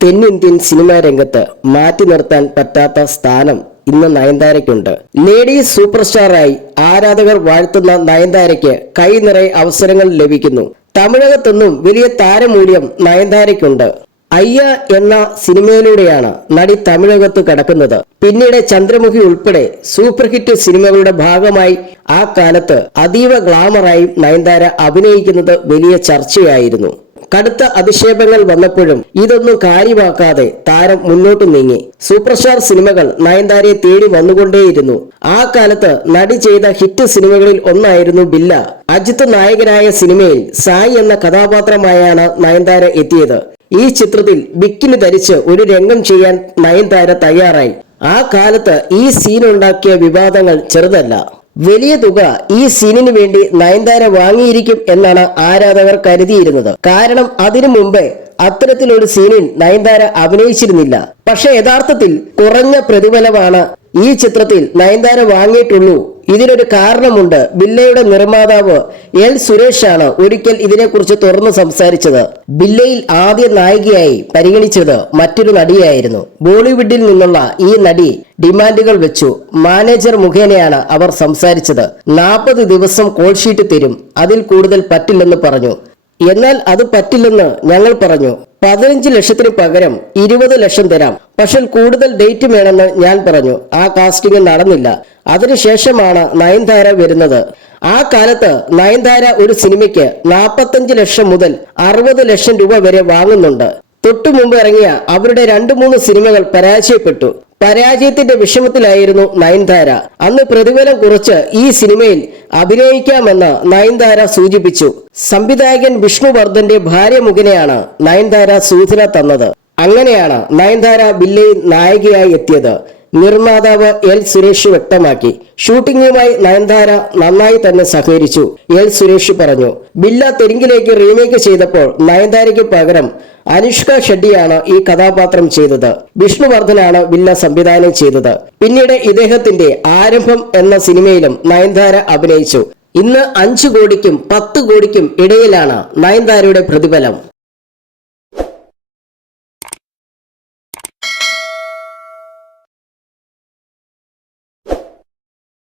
തെന്നിന്ത്യൻ സിനിമാ രംഗത്ത് മാറ്റി നിർത്താൻ പറ്റാത്ത സ്ഥാനം ഇന്ന് നയൻതാരയ്ക്കുണ്ട്. ലേഡി സൂപ്പർ സ്റ്റാറായി ആരാധകർ വാഴ്ത്തുന്ന നയൻതാരയ്ക്ക് കൈ നിറയെ അവസരങ്ങൾ ലഭിക്കുന്നു. തമിഴകത്തൊന്നും വലിയ താരമൂല്യം നയൻതാരയ്ക്കുണ്ട്. അയ്യ എന്ന സിനിമയിലൂടെയാണ് നടി തമിഴകത്ത് കടക്കുന്നത്. പിന്നീട് ചന്ദ്രമുഖി ഉൾപ്പെടെ സൂപ്പർ ഹിറ്റ് സിനിമകളുടെ ഭാഗമായി ആ കാലത്ത് അതീവ ഗ്ലാമറായി നയൻതാര അഭിനയിക്കുന്നത് വലിയ ചർച്ചയായിരുന്നു. കടുത്ത അധിക്ഷേപങ്ങൾ വന്നപ്പോഴും ഇതൊന്നും കാര്യമാക്കാതെ താരം മുന്നോട്ട് നീങ്ങി. സൂപ്പർ സ്റ്റാർ സിനിമകൾ നയൻതാരയെ തേടി വന്നുകൊണ്ടേയിരുന്നു. ആ കാലത്ത് നടി ചെയ്ത ഹിറ്റ് സിനിമകളിൽ ഒന്നായിരുന്നു ബില്ല. അജിത്ത് നായകനായ സിനിമയിൽ സായി എന്ന കഥാപാത്രമായാണ് നയൻതാര എത്തിയത്. ഈ ചിത്രത്തിൽ ബിക്കിന് ധരിച്ച് ഒരു രംഗം ചെയ്യാൻ നയൻതാര തയ്യാറായി. ആ കാലത്ത് ഈ സീൻ ഉണ്ടാക്കിയ വിവാദങ്ങൾ ചെറുതല്ല. വലിയ തുക ഈ സീനിന് വേണ്ടി നയൻതാര വാങ്ങിയിരിക്കും എന്നാണ് ആരാധകർ കരുതിയിരുന്നത്. കാരണം അതിനു മുമ്പേ അത്തരത്തിലൊരു സീനിൽ നയൻതാര അഭിനയിച്ചിരുന്നില്ല. പക്ഷെ യഥാർത്ഥത്തിൽ കുറഞ്ഞ പ്രതിഫലമാണ് ഈ ചിത്രത്തിൽ നയൻതാര വാങ്ങിയിട്ടുള്ളൂ ഇതിനൊരു കാരണമുണ്ട്. ബില്ലയുടെ നിർമ്മാതാവ് എൽ സുരേഷാണ് ഒരിക്കൽ ഇതിനെക്കുറിച്ച് തുറന്നു സംസാരിച്ചത്. ബില്ലയിൽ ആദ്യ നായികയായി പരിഗണിച്ചത് മറ്റൊരു നടിയായിരുന്നു. ബോളിവുഡിൽ നിന്നുള്ള ഈ നടി ഡിമാൻഡുകൾ വെച്ചു. മാനേജർ മുഖേനയാണ് അവർ സംസാരിച്ചത്. നാൽപ്പത് ദിവസം കോൾ ഷീറ്റ് തരും. അതിൽ കൂടുതൽ പറ്റില്ലെന്ന് പറഞ്ഞു. എന്നാൽ അത് പറ്റില്ലെന്ന് ഞങ്ങൾ പറഞ്ഞു. പതിനഞ്ച് ലക്ഷത്തിന് പകരം ഇരുപത് ലക്ഷം തരാം. പക്ഷെ കൂടുതൽ ഡേറ്റ് വേണമെന്ന് ഞാൻ പറഞ്ഞു. ആ കാസ്റ്റിംഗ് നടന്നില്ല. അതിനുശേഷമാണ് നയൻതാര വരുന്നത്. ആ കാലത്ത് നയൻതാര ഒരു സിനിമയ്ക്ക് നാൽപ്പത്തഞ്ച് ലക്ഷം മുതൽ അറുപത് ലക്ഷം രൂപ വരെ വാങ്ങുന്നുണ്ട്. തൊട്ടു മുമ്പ് ഇറങ്ങിയ അവരുടെ രണ്ടു മൂന്ന് സിനിമകൾ പരാജയപ്പെട്ടു. പരാജയത്തിന്റെ വിഷമത്തിലായിരുന്നു നയൻതാര. അന്ന് പ്രതിഫലം കുറച്ച് ഈ സിനിമയിൽ അഭിനയിക്കാമെന്ന് നയൻതാര സൂചിപ്പിച്ചു. സംവിധായകൻ വിഷ്ണുവർദ്ധന്റെ ഭാര്യ മുഖേനയാണ് നയൻതാര സൂചന തന്നത്. അങ്ങനെയാണ് നയൻതാര ബില്ലയിൽ നായികയായി എത്തിയത്. നിർമ്മാതാവ് എൽ സുരേഷ് വ്യക്തമാക്കി. ഷൂട്ടിംഗുമായി നയൻതാര നന്നായി തന്നെ സഹകരിച്ചു എൽ സുരേഷ് പറഞ്ഞു. ബില്ല തെലുങ്കിലേക്ക് റീമേക്ക് ചെയ്തപ്പോൾ നയൻതാരയ്ക്ക് പകരം അനുഷ്ക ഷെഡിയാണ് ഈ കഥാപാത്രം ചെയ്തത്. വിഷ്ണുവർദ്ധനാണ് ബില്ല സംവിധാനം ചെയ്തത്. പിന്നീട് ഇദ്ദേഹത്തിന്റെ ആരംഭം എന്ന സിനിമയിലും നയൻതാര അഭിനയിച്ചു. ഇന്ന് അഞ്ചു കോടിക്കും പത്ത് കോടിക്കും ഇടയിലാണ് നയൻതാരയുടെ പ്രതിഫലം.